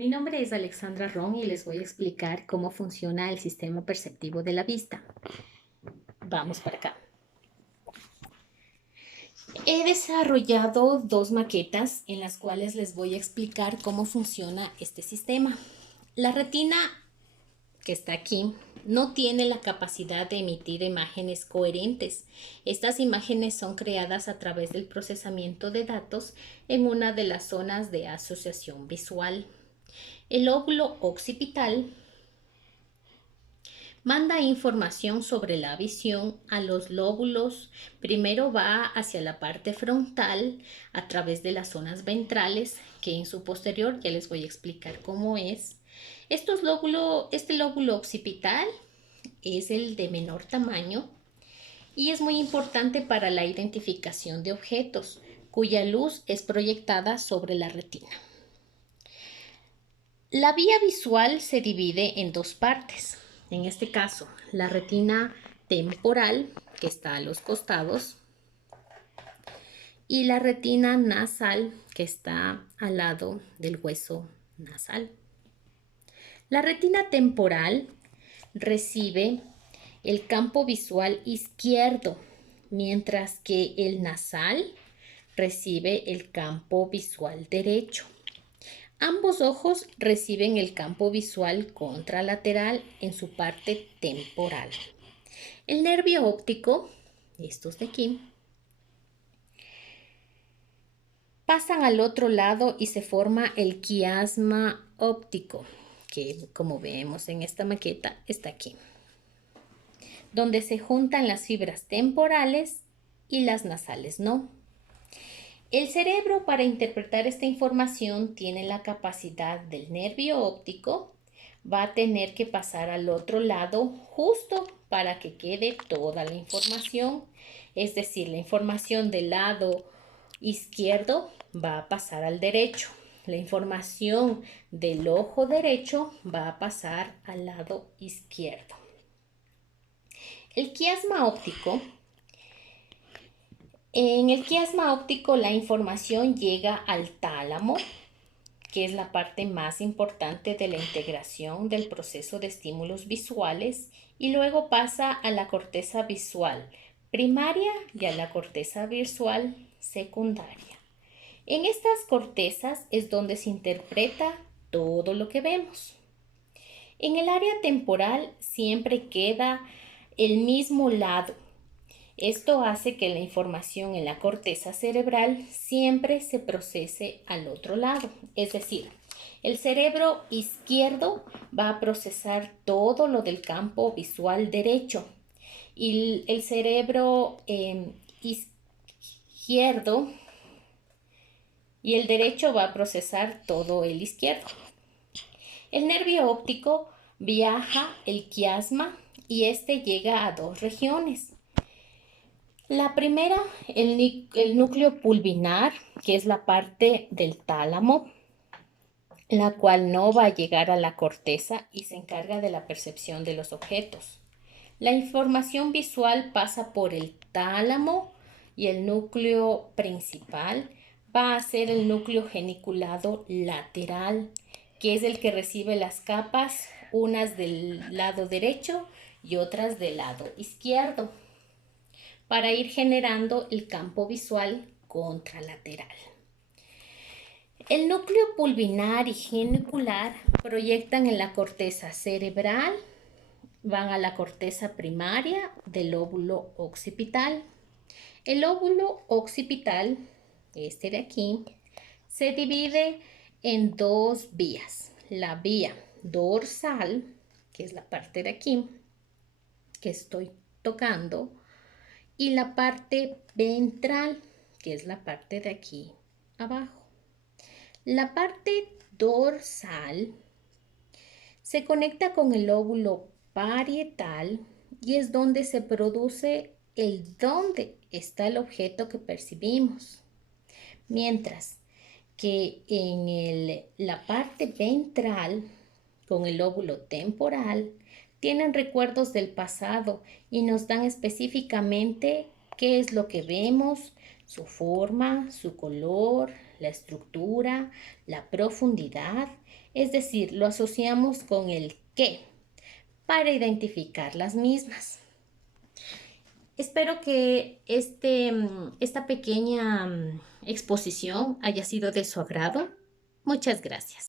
Mi nombre es Alexandra Ron y les voy a explicar cómo funciona el sistema perceptivo de la vista. Vamos para acá. He desarrollado dos maquetas en las cuales les voy a explicar cómo funciona este sistema. La retina que está aquí no tiene la capacidad de emitir imágenes coherentes. Estas imágenes son creadas a través del procesamiento de datos en una de las zonas de asociación visual. El lóbulo occipital manda información sobre la visión a los lóbulos. Primero va hacia la parte frontal a través de las zonas ventrales, que en su posterior ya les voy a explicar cómo es. Este lóbulo occipital es el de menor tamaño y es muy importante para la identificación de objetos, cuya luz es proyectada sobre la retina. La vía visual se divide en dos partes. En este caso, la retina temporal, que está a los costados, y la retina nasal, que está al lado del hueso nasal. La retina temporal recibe el campo visual izquierdo, mientras que el nasal recibe el campo visual derecho. Ambos ojos reciben el campo visual contralateral en su parte temporal. El nervio óptico, estos de aquí, pasan al otro lado y se forma el quiasma óptico, que como vemos en esta maqueta está aquí, donde se juntan las fibras temporales y las nasales no. El cerebro, para interpretar esta información, tiene la capacidad del nervio óptico. Va a tener que pasar al otro lado justo para que quede toda la información. Es decir, la información del lado izquierdo va a pasar al derecho. La información del ojo derecho va a pasar al lado izquierdo. El quiasma óptico. En el quiasma óptico la información llega al tálamo, que es la parte más importante de la integración del proceso de estímulos visuales, y luego pasa a la corteza visual primaria y a la corteza visual secundaria. En estas cortezas es donde se interpreta todo lo que vemos. En el área temporal siempre queda el mismo lado. Esto hace que la información en la corteza cerebral siempre se procese al otro lado. Es decir, el cerebro izquierdo va a procesar todo lo del campo visual derecho y el cerebro izquierdo y el derecho va a procesar todo el izquierdo. El nervio óptico viaja el quiasma y este llega a dos regiones. La primera, el núcleo pulvinar, que es la parte del tálamo, la cual no va a llegar a la corteza y se encarga de la percepción de los objetos. La información visual pasa por el tálamo y el núcleo principal va a ser el núcleo geniculado lateral, que es el que recibe las capas, unas del lado derecho y otras del lado izquierdo, para ir generando el campo visual contralateral. El núcleo pulvinar y genicular proyectan en la corteza cerebral, van a la corteza primaria del lóbulo occipital. El lóbulo occipital, este de aquí, se divide en dos vías. La vía dorsal, que es la parte de aquí, que estoy tocando, y la parte ventral, que es la parte de aquí abajo. La parte dorsal se conecta con el lóbulo parietal y es donde se produce el dónde está el objeto que percibimos. Mientras que en la parte ventral, con el lóbulo temporal, tienen recuerdos del pasado y nos dan específicamente qué es lo que vemos, su forma, su color, la estructura, la profundidad, es decir, lo asociamos con el qué para identificar las mismas. Espero que esta pequeña exposición haya sido de su agrado. Muchas gracias.